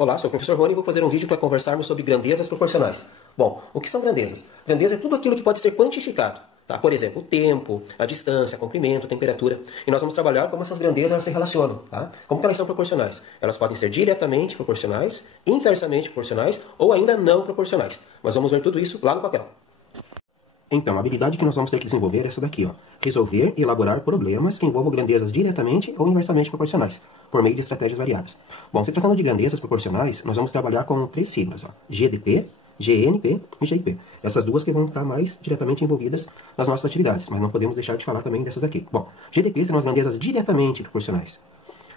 Olá, sou o professor Rony e vou fazer um vídeo para conversarmos sobre grandezas proporcionais. Bom, o que são grandezas? Grandeza é tudo aquilo que pode ser quantificado. Tá? Por exemplo, o tempo, a distância, comprimento, temperatura. E nós vamos trabalhar como essas grandezas se relacionam. Tá? Como que elas são proporcionais? Elas podem ser diretamente proporcionais, inversamente proporcionais ou ainda não proporcionais. Mas vamos ver tudo isso lá no papel. Então, a habilidade que nós vamos ter que desenvolver é essa daqui, ó. Resolver e elaborar problemas que envolvam grandezas diretamente ou inversamente proporcionais, por meio de estratégias variáveis. Bom, se tratando de grandezas proporcionais, nós vamos trabalhar com três siglas, ó. GDP, GNP e GIP. Essas duas que vão estar mais diretamente envolvidas nas nossas atividades, mas não podemos deixar de falar também dessas daqui. Bom, GDP serão as grandezas diretamente proporcionais.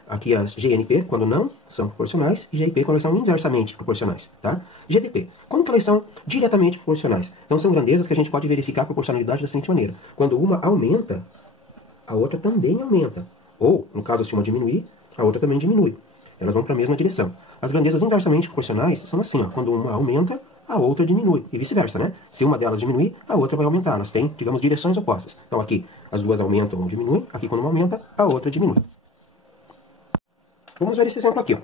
Aqui as GNP, quando não são proporcionais, e GIP, quando elas são inversamente proporcionais, tá? GDP, como que elas são diretamente proporcionais? Então, são grandezas que a gente pode verificar a proporcionalidade da seguinte maneira. Quando uma aumenta, a outra também aumenta. Ou, no caso, se uma diminuir, a outra também diminui. Elas vão para a mesma direção. As grandezas inversamente proporcionais são assim, ó. Quando uma aumenta, a outra diminui. E vice-versa, né? Se uma delas diminuir, a outra vai aumentar. Elas têm, digamos, direções opostas. Então, aqui, as duas aumentam ou diminuem. Aqui, quando uma aumenta, a outra diminui. Vamos ver esse exemplo aqui, ó.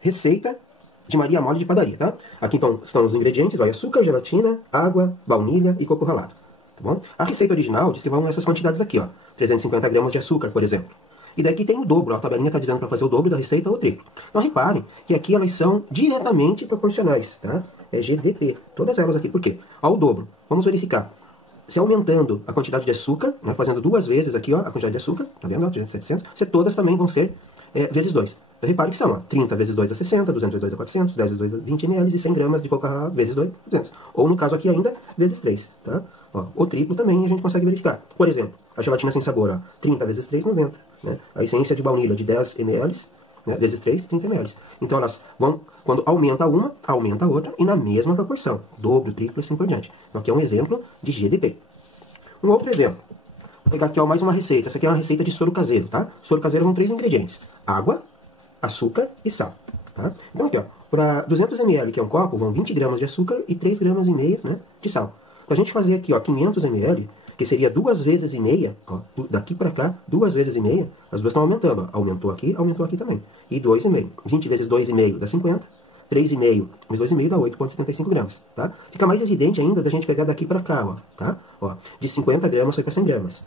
Receita de Maria Mole de padaria, tá? Aqui então estão os ingredientes, ó, açúcar, gelatina, água, baunilha e coco ralado, tá bom? A receita original diz que vão essas quantidades aqui, ó. 350 gramas de açúcar, por exemplo. E daqui tem o dobro, ó, a tabelinha está dizendo para fazer o dobro da receita ou o triplo. Então reparem que aqui elas são diretamente proporcionais, tá? É GDP, todas elas aqui, por quê? Ó, o dobro, vamos verificar. Se aumentando a quantidade de açúcar, né, fazendo duas vezes aqui, ó, a quantidade de açúcar, tá vendo? Ó, 700, todas também vão ser vezes 2. Repare que são, ó, 30 vezes 2 é 60, 200 vezes 2 é 400, 10 vezes 2 é 20 ml e 100 gramas de coco ralado vezes 2 é 200. Ou no caso aqui ainda, vezes 3, tá? Ó, o triplo também a gente consegue verificar. Por exemplo, a gelatina sem sabor, ó, 30 vezes 3, 90. Né? A essência de baunilha de 10 ml, né, vezes 3, 30 ml. Então elas vão, quando aumenta uma, aumenta a outra e na mesma proporção. Dobro, triplo e assim por diante. Então aqui é um exemplo de GDP. Um outro exemplo. Vou pegar aqui, ó, mais uma receita. Essa aqui é uma receita de soro caseiro, tá? Soro caseiro são 3 ingredientes. Água, açúcar e sal. Tá? Então aqui, ó, para 200 ml, que é um copo, vão 20 gramas de açúcar e 3,5 gramas, né, de sal. Para a gente fazer aqui, ó, 500 ml, que seria 2 vezes e meia, ó, daqui para cá, 2 vezes e meia, as duas estão aumentando. Ó, aumentou aqui também. E 2,5. 20 vezes 2,5 dá 50. 3,5 vezes 2,5 dá 8,75 gramas. Tá? Fica mais evidente ainda da gente pegar daqui para cá, ó, tá? Ó, de 50 gramas foi para 100 gramas.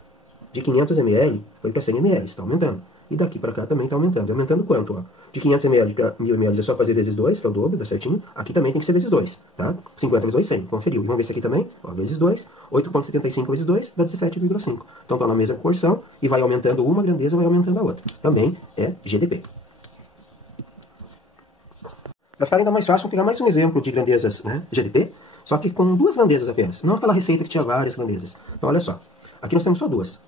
De 500 ml foi para 100 ml, está aumentando. E daqui para cá também está aumentando. E aumentando quanto? Ó? De 500 ml para 1000 ml é só fazer vezes 2, que é o dobro, dá certinho. Aqui também tem que ser vezes 2, tá? 50 vezes 2, 100. Conferiu. E vamos ver se aqui também, ó, vezes 2. 8,75 vezes 2 dá 17,5. Então está na mesma proporção e vai aumentando uma grandeza, vai aumentando a outra. Também é GDP. Para ficar ainda mais fácil, vou pegar mais um exemplo de grandezas, né, GDP, só que com duas grandezas apenas. Não aquela receita que tinha várias grandezas. Então olha só. Aqui nós temos só duas.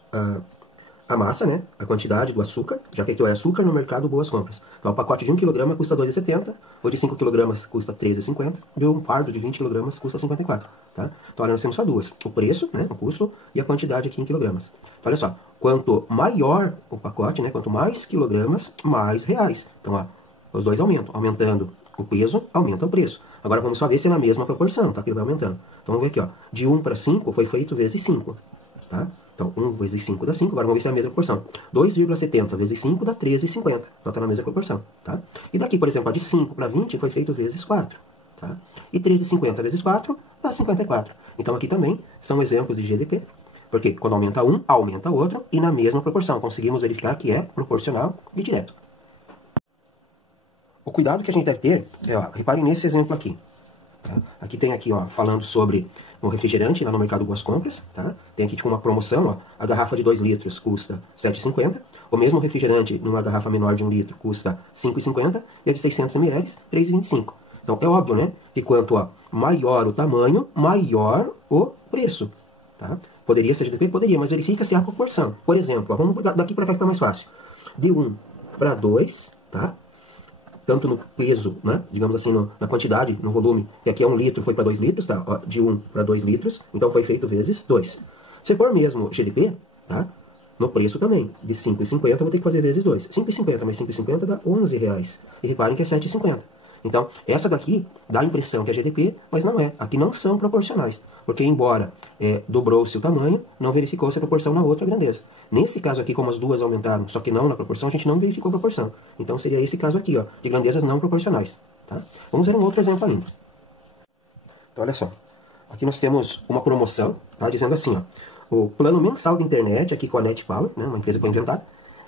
A massa, né? A quantidade do açúcar, já que é açúcar no mercado Boas Compras. Então, o pacote de 1 kg custa R$ 2,70, o de 5 kg custa R$ 3,50, e um fardo de 20 kg custa R$ 54. Tá? Então, olha, nós temos só duas. O preço, né? O custo, e a quantidade aqui em quilogramas. Então, olha só. Quanto maior o pacote, né? Quanto mais quilogramas, mais reais. Então, ó, os dois aumentam. Aumentando o peso, aumenta o preço. Agora, vamos só ver se é na mesma proporção, tá? Que ele vai aumentando. Então, vamos ver aqui, ó. De 1 para 5 foi feito vezes 5, tá? Então, 1 vezes 5 dá 5, agora vamos ver se é a mesma proporção. 2,70 vezes 5 dá 13,50. Então, está na mesma proporção, tá? E daqui, por exemplo, de 5 para 20 foi feito vezes 4, tá? E 13,50 vezes 4 dá 54. Então, aqui também são exemplos de GDP, porque quando aumenta um, aumenta o outro, e na mesma proporção. Conseguimos verificar que é proporcional e direto. O cuidado que a gente deve ter é, ó, reparem nesse exemplo aqui. Tá? Aqui tem aqui, ó, falando sobre um refrigerante lá no mercado Boas Compras, tá? Tem aqui tipo uma promoção, ó, a garrafa de 2 litros custa R$ 7,50, o mesmo refrigerante numa garrafa menor de 1 litro custa R$ 5,50 e a de 600 ml R$ 3,25. Então é óbvio, né, que quanto ó, maior o tamanho, maior o preço, tá? Poderia ser GDP? Poderia, mas verifica se há proporção. Por exemplo, ó, vamos daqui para cá ficar mais fácil. De 1 para 2, tá? Tanto no peso, né, digamos assim, na quantidade, no volume, que aqui é 1 litro, foi para 2 litros, tá? Ó, de 1 para 2 litros, então foi feito vezes 2. Se for mesmo GDP, tá? No preço também, de 5,50 eu vou ter que fazer vezes 2. 5,50 mais 5,50 dá R$ 11,00. E reparem que é 7,50. Então, essa daqui dá a impressão que é GDP, mas não é. Aqui não são proporcionais. Porque, embora dobrou-se o tamanho, não verificou-se a proporção na outra grandeza. Nesse caso aqui, como as duas aumentaram, só que não na proporção, a gente não verificou a proporção. Então, seria esse caso aqui, ó, de grandezas não proporcionais. Tá? Vamos ver um outro exemplo ainda. Então, olha só. Aqui nós temos uma promoção, tá? Dizendo assim, ó, o plano mensal de internet aqui com a NetPower, né, uma empresa que eu inventar,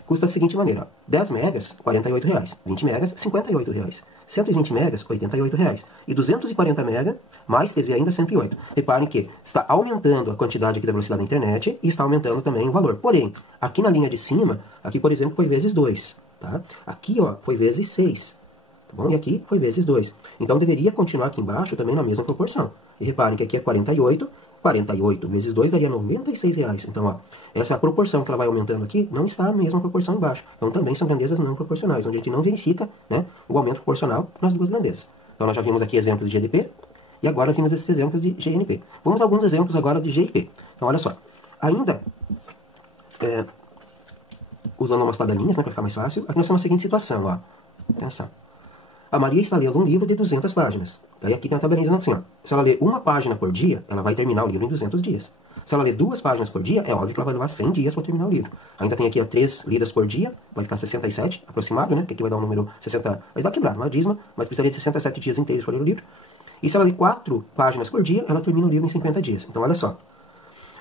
custa da seguinte maneira, ó, 10 megas, R$ 48,00, 20 megas, R$ 58,00, 120 megas, R$ 88,00, e 240 megas, mais TV ainda, R$ 108. Reparem que está aumentando a quantidade aqui da velocidade da internet e está aumentando também o valor. Porém, aqui na linha de cima, aqui, por exemplo, foi vezes 2, tá? Aqui, ó, foi vezes 6. Tá bom? E aqui foi vezes 2. Então deveria continuar aqui embaixo também na mesma proporção. E reparem que aqui é 48, 48 vezes 2 daria R$ 96,00. Então, ó, essa proporção que ela vai aumentando aqui não está a mesma proporção embaixo. Então também são grandezas não proporcionais, onde a gente não verifica, né, o aumento proporcional nas duas grandezas. Então nós já vimos aqui exemplos de GDP e agora vimos esses exemplos de GNP. Vamos a alguns exemplos agora de GIP. Então olha só, ainda usando umas tabelinhas, né, para ficar mais fácil, aqui nós temos a seguinte situação, ó. Atenção. A Maria está lendo um livro de 200 páginas. Daí aqui tem uma tabelinha dizendo assim, ó, se ela ler uma página por dia, ela vai terminar o livro em 200 dias. Se ela ler 2 páginas por dia, é óbvio que ela vai levar 100 dias para terminar o livro. Ainda tem aqui 3 lidas por dia, vai ficar 67, aproximado, né? Que aqui vai dar um número 60, vai dar quebrado, não é dízima, mas precisaria de 67 dias inteiros para ler o livro. E se ela ler 4 páginas por dia, ela termina o livro em 50 dias. Então, olha só.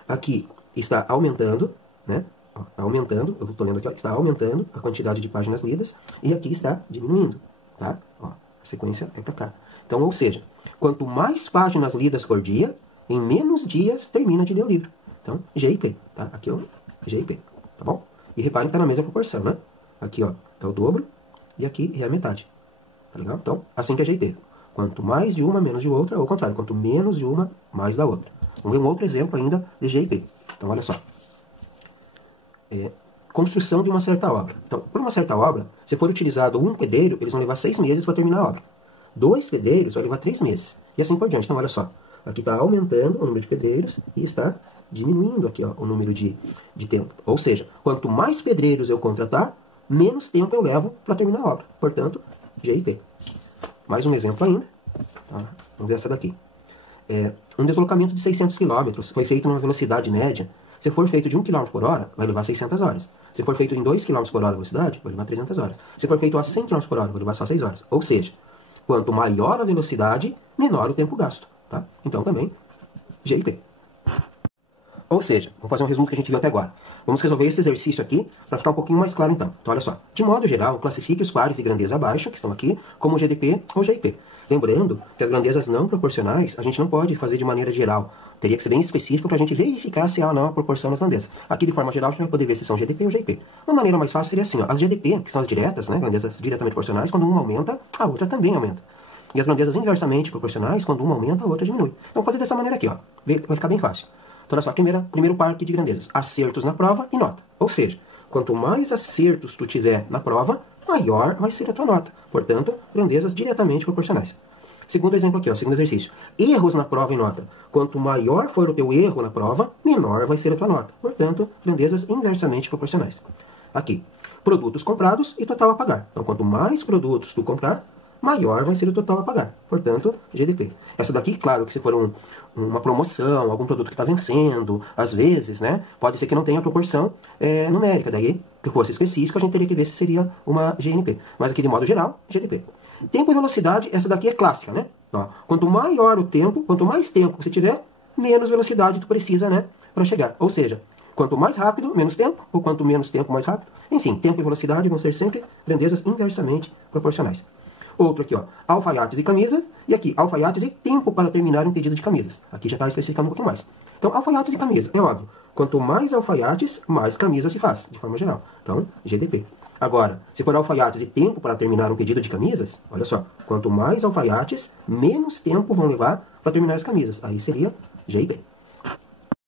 Aqui está aumentando, né? Ó, está aumentando, eu estou lendo aqui, ó, está aumentando a quantidade de páginas lidas, e aqui está diminuindo, tá? Ó, a sequência é para cá. Então, ou seja, quanto mais páginas lidas por dia, em menos dias termina de ler o livro. Então, GIP, tá? Aqui, ó, GIP, tá bom? E reparem que está na mesma proporção, né? Aqui, ó, é o dobro, e aqui é a metade. Tá legal? Então, assim que é GIP. Quanto mais de uma, menos de outra, ou ao contrário, quanto menos de uma, mais da outra. Vamos ver um outro exemplo ainda de GIP. Então, olha só. Construção de uma certa obra. Então, por uma certa obra, se for utilizado um pedreiro, eles vão levar 6 meses para terminar a obra. 2 pedreiros vai levar 3 meses. E assim por diante. Então, olha só. Aqui está aumentando o número de pedreiros e está diminuindo aqui, ó, o número de tempo. Ou seja, quanto mais pedreiros eu contratar, menos tempo eu levo para terminar a obra. Portanto, GIP. Mais um exemplo ainda. Tá? Vamos ver essa daqui. Um deslocamento de 600 km foi feito numa velocidade média. Se for feito de 1 km por hora, vai levar 600 horas. Se for feito em 2 km por hora a velocidade, vai levar 300 horas. Se for feito a 100 km por hora, vai levar só 6 horas. Ou seja, quanto maior a velocidade, menor o tempo gasto. Tá? Então também, GIP. Ou seja, vou fazer um resumo do que a gente viu até agora. Vamos resolver esse exercício aqui para ficar um pouquinho mais claro então. Então olha só. De modo geral, classifique os pares de grandeza abaixo, que estão aqui, como GDP ou GIP. Lembrando que as grandezas não proporcionais a gente não pode fazer de maneira geral. Teria que ser bem específico para a gente verificar se há ou não a proporção das grandezas. Aqui, de forma geral, a gente vai poder ver se são GDP ou GIP. Uma maneira mais fácil seria assim, ó, as GDP, que são as diretas, né, grandezas diretamente proporcionais, quando uma aumenta, a outra também aumenta. E as grandezas inversamente proporcionais, quando uma aumenta, a outra diminui. Então, vou fazer dessa maneira aqui, ó. Vai ficar bem fácil. Então, olha só, primeiro par aqui de grandezas. Acertos na prova e nota. Ou seja, quanto mais acertos tu tiver na prova, maior vai ser a tua nota. Portanto, grandezas diretamente proporcionais. Segundo exemplo aqui, ó, segundo exercício. Erros na prova e nota. Quanto maior for o teu erro na prova, menor vai ser a tua nota. Portanto, grandezas inversamente proporcionais. Aqui, produtos comprados e total a pagar. Então, quanto mais produtos tu comprar, maior vai ser o total a pagar. Portanto, GDP. Essa daqui, claro, que se for uma promoção, algum produto que está vencendo, às vezes, né, pode ser que não tenha proporção numérica. Daí, que fosse específico, a gente teria que ver se seria uma GNP. Mas aqui, de modo geral, GDP. Tempo e velocidade, essa daqui é clássica, né? Ó, quanto maior o tempo, quanto mais tempo você tiver, menos velocidade tu precisa, né, para chegar. Ou seja, quanto mais rápido, menos tempo, ou quanto menos tempo, mais rápido. Enfim, tempo e velocidade vão ser sempre grandezas inversamente proporcionais. Outro aqui, ó, alfaiates e camisas. E aqui, alfaiates e tempo para terminar um pedido de camisas. Aqui já está especificando um pouquinho mais. Então, alfaiates e camisas, é óbvio. Quanto mais alfaiates, mais camisas se faz, de forma geral. Então, GDP. Agora, se for alfaiates e tempo para terminar um pedido de camisas, olha só. Quanto mais alfaiates, menos tempo vão levar para terminar as camisas. Aí seria GIP.